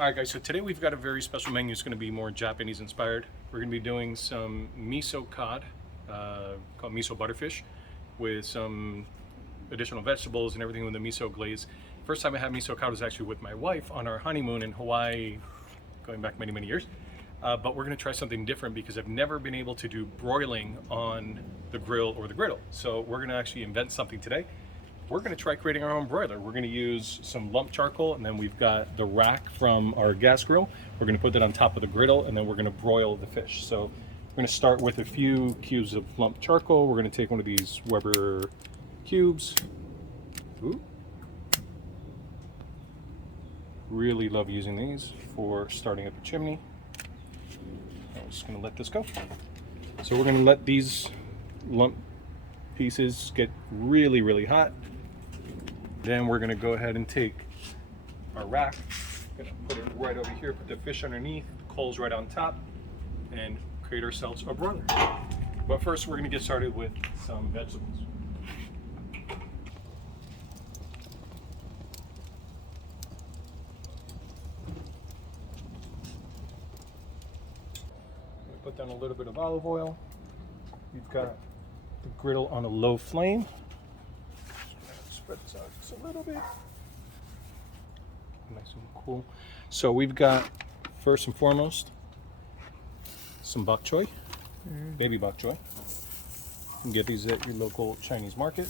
Alright guys, so today we've got a very special menu. It's going to be more Japanese inspired. We're going to be doing some miso cod, called miso butterfish, with some additional vegetables and everything with the miso glaze. First time I had miso cod was actually with my wife on our honeymoon in Hawaii, going back many years. But we're going to try something different because I've never been able to do broiling on the grill or the griddle. So we're going to actually invent something today. We're going to try creating our own broiler. We're going to use some lump charcoal, and then we've got the rack from our gas grill. We're going to put that on top of the griddle, and then we're going to broil the fish. So we're going to start with a few cubes of lump charcoal. We're going to take one of these Weber cubes. Ooh. Really love using these for starting up a chimney. I'm just going to let this go. So we're going to let these lump pieces get really hot. Then we're going to go ahead and take our rack, going to put it right over here, put the fish underneath, coals right on top, and create ourselves a broiler. But first we're going to get started with some vegetables. Put down a little bit of olive oil. We've got the griddle on a low flame. Spread this out just a little bit. Nice and cool. So we've got, first and foremost, some bok choy, baby bok choy. You can get these at your local Chinese market.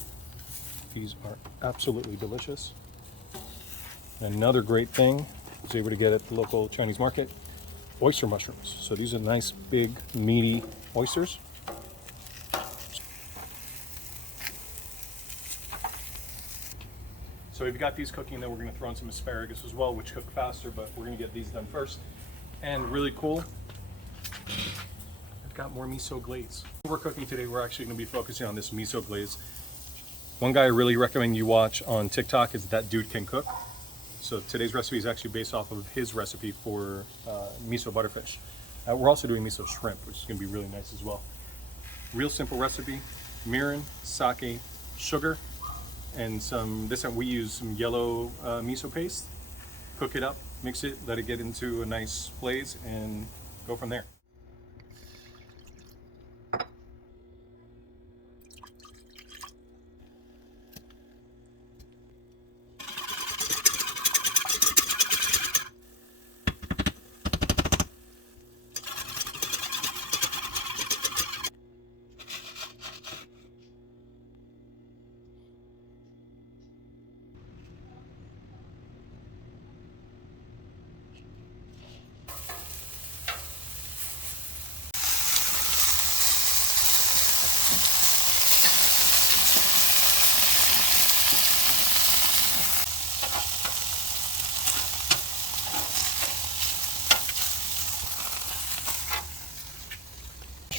These are absolutely delicious. Another great thing is able to get at the local Chinese market, oyster mushrooms. So these are nice, big, meaty oysters. So we've got these cooking, then we're going to throw in some asparagus as well, which cook faster, but we're going to get these done first. And really cool, I've got more miso glaze. We're cooking today, we're actually going to be focusing on this miso glaze. One guy I really recommend you watch on TikTok is That Dude Can Cook. So today's recipe is actually based off of his recipe for miso butterfish. We're also doing miso shrimp, which is going to be really nice as well. Real simple recipe: mirin, sake, sugar, and this time we use some yellow miso paste. Cook it up, mix it, let it get into a nice glaze, and go from there.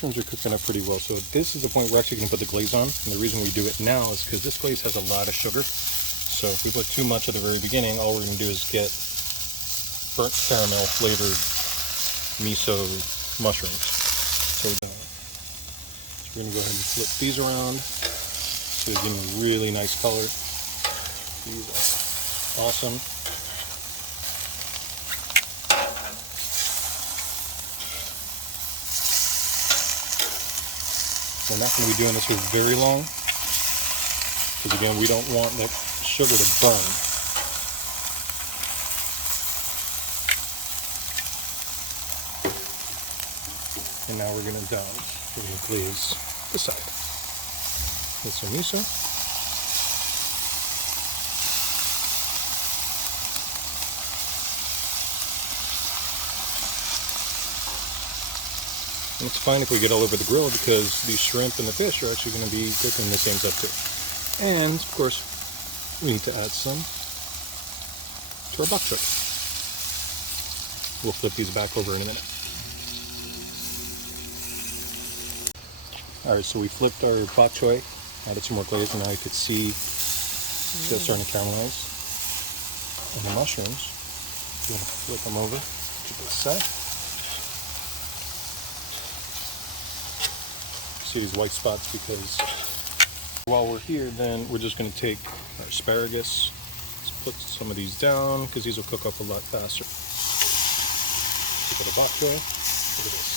Mushrooms are cooking up pretty well, so this is the point we're actually going to put the glaze on. And the reason we do it now is because this glaze has a lot of sugar. So if we put too much at the very beginning, all we're going to do is get burnt caramel flavored miso mushrooms. So we're going to go ahead and flip these around so they give them a really nice color. These are awesome. We're not going to be doing this for very long because, again, we don't want that sugar to burn. And now we're going to glaze this side with some miso. And it's fine if we get all over the grill because the shrimp and the fish are actually going to be cooking the same stuff too. And of course, we need to add some to our bok choy. We'll flip these back over in a minute. Alright, so we flipped our bok choy, added some more glaze, and now you could see it's starting to caramelize. And the mushrooms, we're going to flip them over to this side. See these white spots because while we're here, then we're just going to take our asparagus. Let's put some of these down because these will cook up a lot faster. Look at the bok choy. Look at this.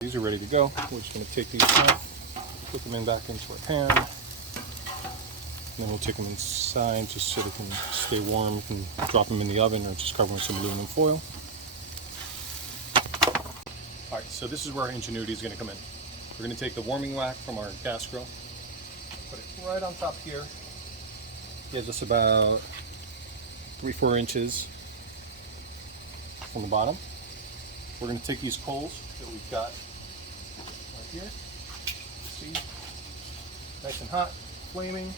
These are ready to go. We're just going to take these out, put them in back into our pan, and then we'll take them inside just so they can stay warm. You can drop them in the oven or just cover them with some aluminum foil. Alright, so this is where our ingenuity is going to come in. We're going to take the warming whack from our gas grill, put it right on top here. Gives us about 3-4 inches from the bottom. We're going to take these coals that we've got right here. See? Nice and hot, flaming.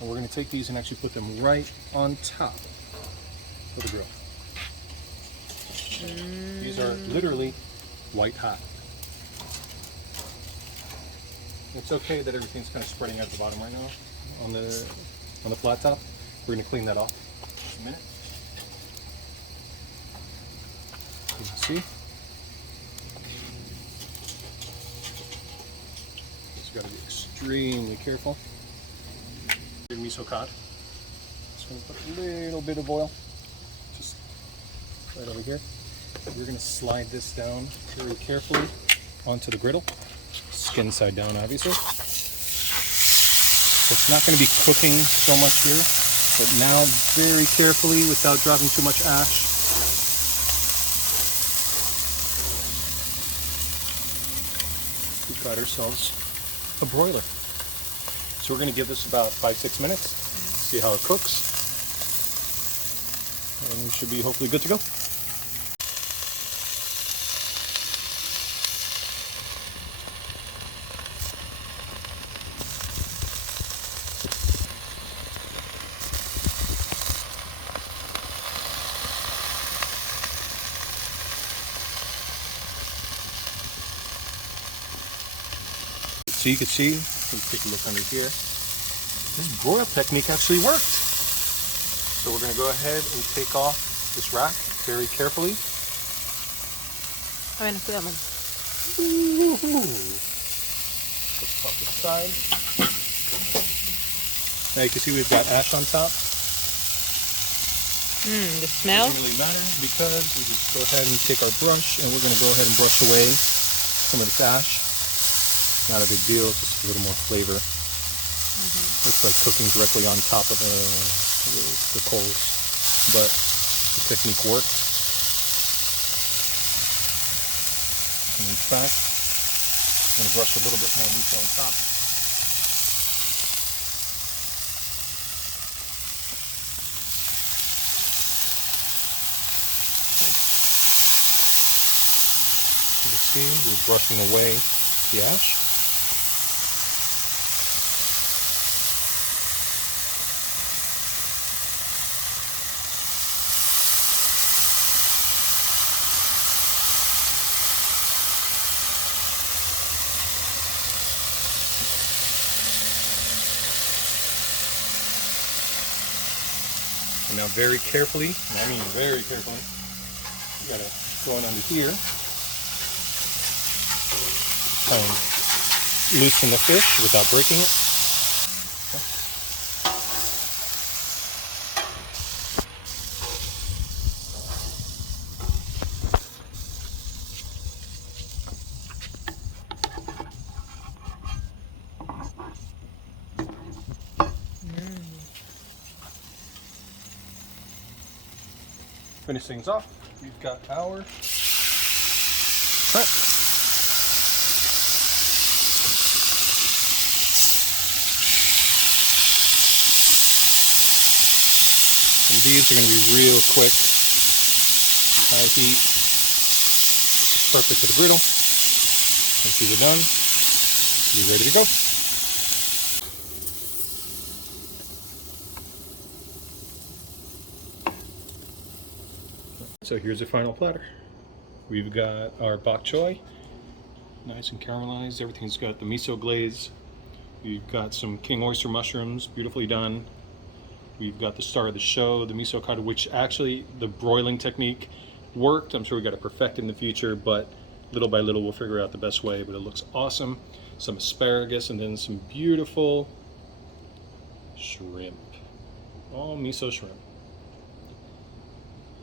And we're going to take these and actually put them right on top of the grill. These are literally white hot. It's okay that everything's kind of spreading out at the bottom right now on the flat top. We're going to clean that off in a minute. You can see. Just got to be extremely careful. Miso Cod. Just going to put a little bit of oil just right over here. We're going to slide this down very carefully onto the griddle. Skin side down, obviously. So it's not going to be cooking so much here, but now very carefully without dropping too much ash. We've got ourselves a broiler. So we're going to give this about 5-6 minutes, see how it cooks, and we should be hopefully good to go. So you can see, let's take a look under here, this broil technique actually worked. So we're going to go ahead and take off this rack very carefully. Let's put it off the side. Now you can see we've got ash on top. The smell? It doesn't really matter because we just go ahead and take our brush and we're going to go ahead and brush away some of this ash. Not a big deal, just a little more flavor. Looks like cooking directly on top of the coals, but the technique worked. And in fact, I'm going to brush a little bit more miso on top. You can see we're brushing away the ash. And now very carefully, and I mean very carefully, you gotta go in under here, try and loosen the fish without breaking it. Finish things off. We've got our shrimp. And these are going to be real quick. High heat. Perfect for the griddle. Once these are done, be ready to go. So here's the final platter. We've got our bok choy, nice and caramelized. Everything's got the miso glaze. We've got some king oyster mushrooms, beautifully done. We've got the star of the show, the miso cod, which actually the broiling technique worked. I'm sure we got to perfect in the future, but little by little we'll figure out the best way, but it looks awesome. some asparagus, and then some beautiful shrimp. All miso shrimp.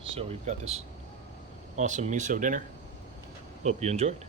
So we've got this awesome miso dinner. Hope you enjoyed.